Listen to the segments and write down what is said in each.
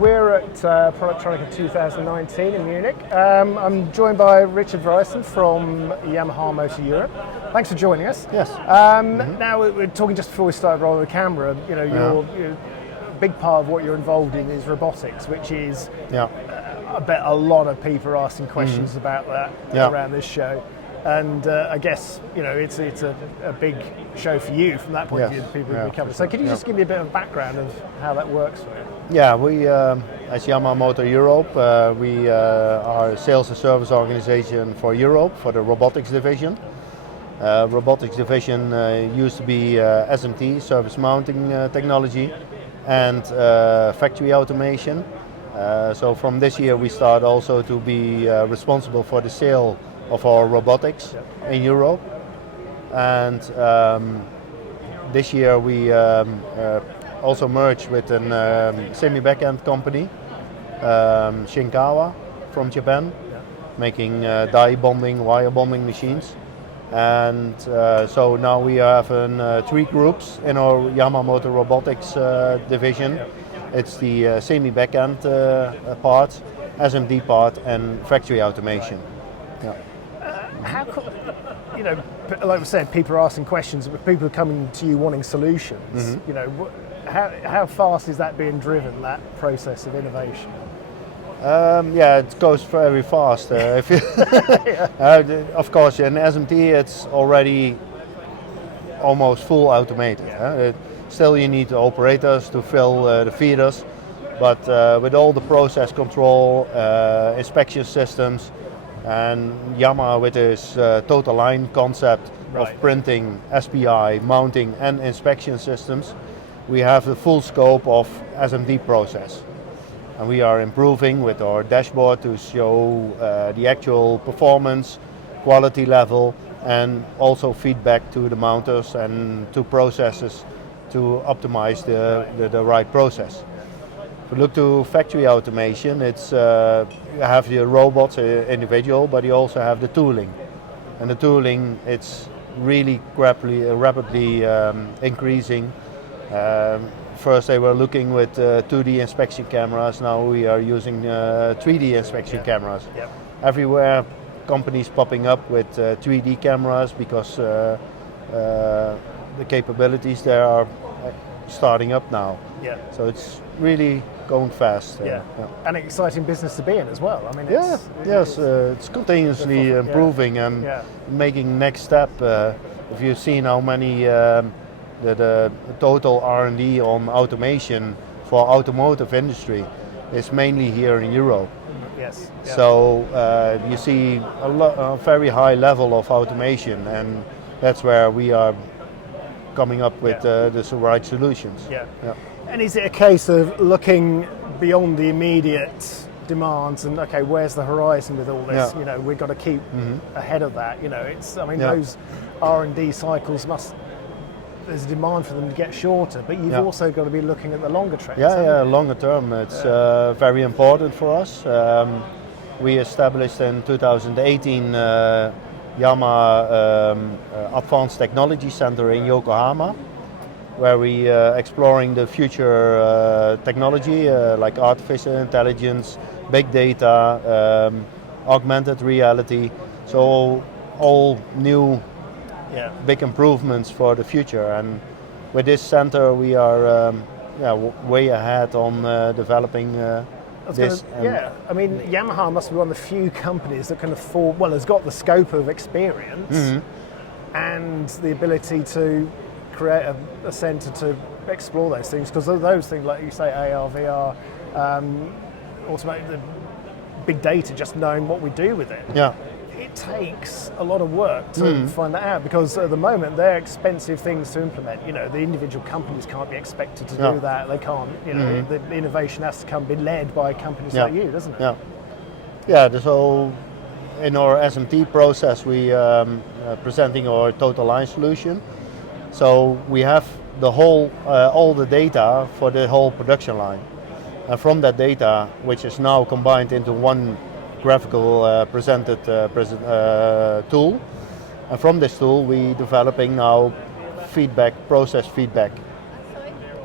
we're at Productronica 2019 in Munich. I'm joined by Richard Vereijssen from Yahama Motor Europe. Thanks for joining us. Yes. Now we're talking just before we started rolling the camera. You know, you're a big part of what you're involved in is robotics, which is I bet a lot of people are asking questions about that around this show. And I guess it's a big show for you from that point of view. The people who cover. So, can you just give me a bit of background of how that works for you? Yeah, we as Yahama Motor Europe, we are a sales and service organization for Europe for the robotics division. Robotics division used to be SMT, service mounting technology, and factory automation. So from this year, we start also to be responsible for the sale of our robotics in Europe, and this year we also merged with a semi-backend company, Shinkawa from Japan, making die bonding, wire bonding machines, and so now we have 3 groups in our Yahama Motor Robotics division. It's the semi-backend part, SMD part, and factory automation. How, like we said, people are asking questions, but people are coming to you wanting solutions. How fast is that being driven, that process of innovation? It goes very fast. Of course, in SMT it's already almost full automated. Still, you need the operators to fill the feeders, but with all the process control, inspection systems, and Yamaha with its total line concept of printing, SPI, mounting and inspection systems, we have the full scope of SMD process. And we are improving with our dashboard to show the actual performance, quality level, and also feedback to the mounters and to processes to optimize the right process. If we look to factory automation, it's you have the robots individual, but you also have the tooling, and the tooling it's really rapidly increasing. First they were looking with 2D inspection cameras. Now we are using 3D inspection cameras. Everywhere, companies popping up with 3D cameras because the capabilities there are starting up now. So it's really going fast. An exciting business to be in as well. I mean, it's continuously improving and making next step. If you've seen how many the total R&D on automation for automotive industry is mainly here in Europe. So you see a very high level of automation, and that's where we are coming up with the right solutions. And is it a case of looking beyond the immediate demands and where's the horizon with all this? We've got to keep ahead of that. Those R&D cycles there's a demand for them to get shorter, but you've also got to be looking at the longer trends. Longer term. It's very important for us. We established in 2018 Yamaha Advanced Technology Center in Yokohama, where we exploring the future technology like artificial intelligence, big data, augmented reality. So all new big improvements for the future. And with this center we are way ahead on developing this. Yamaha must be one of the few companies that can afford, has got the scope of experience and the ability to create a centre to explore those things, because those things, like you say, AR, VR, automated, the big data, just knowing what we do with it. It takes a lot of work to find that out, because at the moment they're expensive things to implement. The individual companies can't be expected to do that. They can't. The innovation has to be led by companies like you, doesn't it? So in our SMT process, we presenting our total line solution. So we have the whole, all the data for the whole production line, and from that data, which is now combined into one graphical presented tool, and from this tool we developing now process feedback.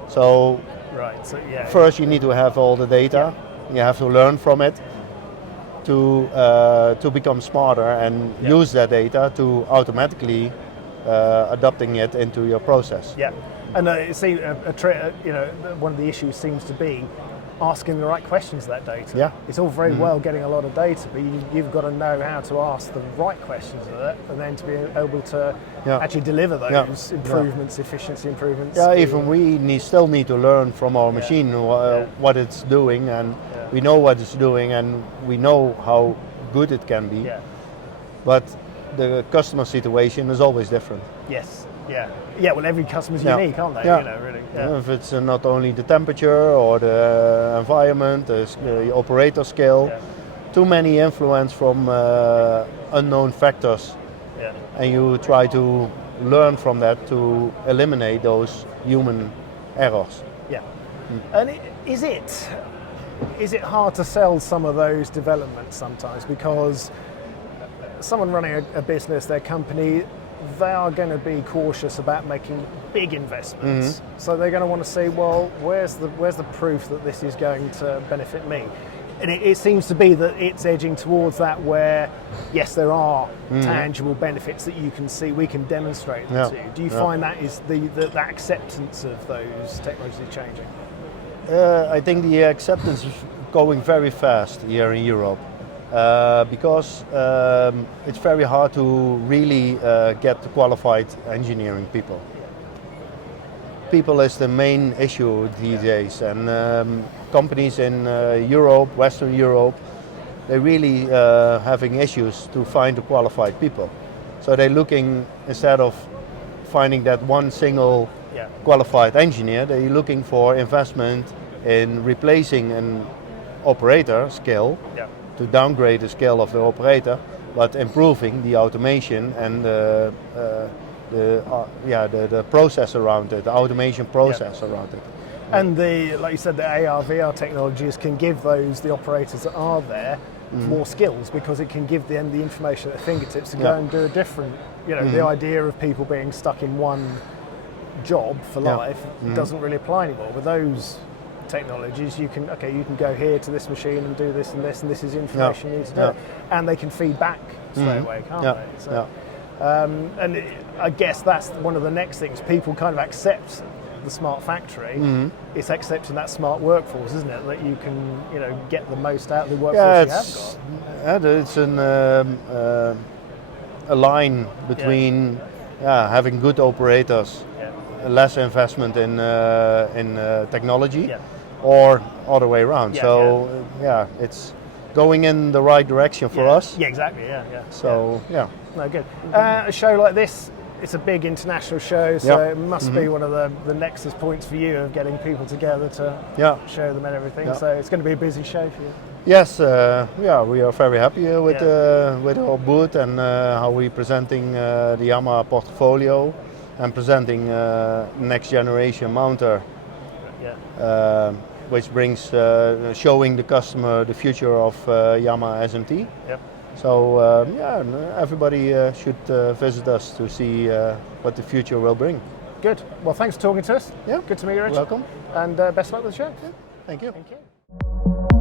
So Right. So yeah. First, you need to have all the data. You have to learn from it to become smarter and use that data to automatically adapting it into your process. Yeah, and one of the issues seems to be asking the right questions of that data. Yeah. It's all very well getting a lot of data, but you've got to know how to ask the right questions of it, and then to be able to actually deliver those improvements, efficiency improvements. Yeah, even we still need to learn from our machine what it's doing, and we know what it's doing, and we know how good it can be. Yeah. But the customer situation is always different. Yes. Yeah. Yeah. Well, every customer's unique, aren't they? Yeah. You know, really. Yeah. If it's not only the temperature or the environment, the operator skill, too many influence from unknown factors, and you try to learn from that to eliminate those human errors. Yeah. And is it hard to sell some of those developments sometimes, because someone running a business, their company, they are going to be cautious about making big investments. So they're going to want to say, well, where's the proof that this is going to benefit me? And it seems to be that it's edging towards that, where yes, there are tangible benefits that you can see, we can demonstrate them to you. Do you find that is the acceptance of those technologies changing? I think the acceptance is going very fast here in Europe. Because it's very hard to really get qualified engineering people. People is the main issue these days, and companies in Europe, Western Europe, they're really having issues to find the qualified people. So they're looking, instead of finding that one single qualified engineer, they're looking for investment in replacing an operator skill, to downgrade the skill of the operator, but improving the automation and the process around it, the automation process around it. And like you said, the AR, VR technologies can give the operators that are there more skills, because it can give them the information at their fingertips to go and do a different, the idea of people being stuck in one job for life doesn't really apply anymore. With those technologies, you can go here to this machine and do this and this, and this is information you need to do, and they can feed back straight away, can't they? So, and I guess that's one of the next things. People kind of accept the smart factory. It's accepting that smart workforce, isn't it? That you can, get the most out of the workforce you have got. It's a line between having good operators, less investment in technology, or other way around. It's going in the right direction for us. Yeah, exactly. So no, good. A show like this, it's a big international show, so it must be one of the nexus points for you of getting people together to show them and everything. So it's going to be a busy show for you. Yes, we are very happy with our booth and how we're presenting the Yamaha portfolio and presenting next generation mounter, which brings showing the customer the future of Yamaha SMT. So everybody should visit us to see what the future will bring. Good. Well, thanks for talking to us. Yeah. Good to meet you, Richard. Welcome. And best of luck with the show. Thank you. Thank you.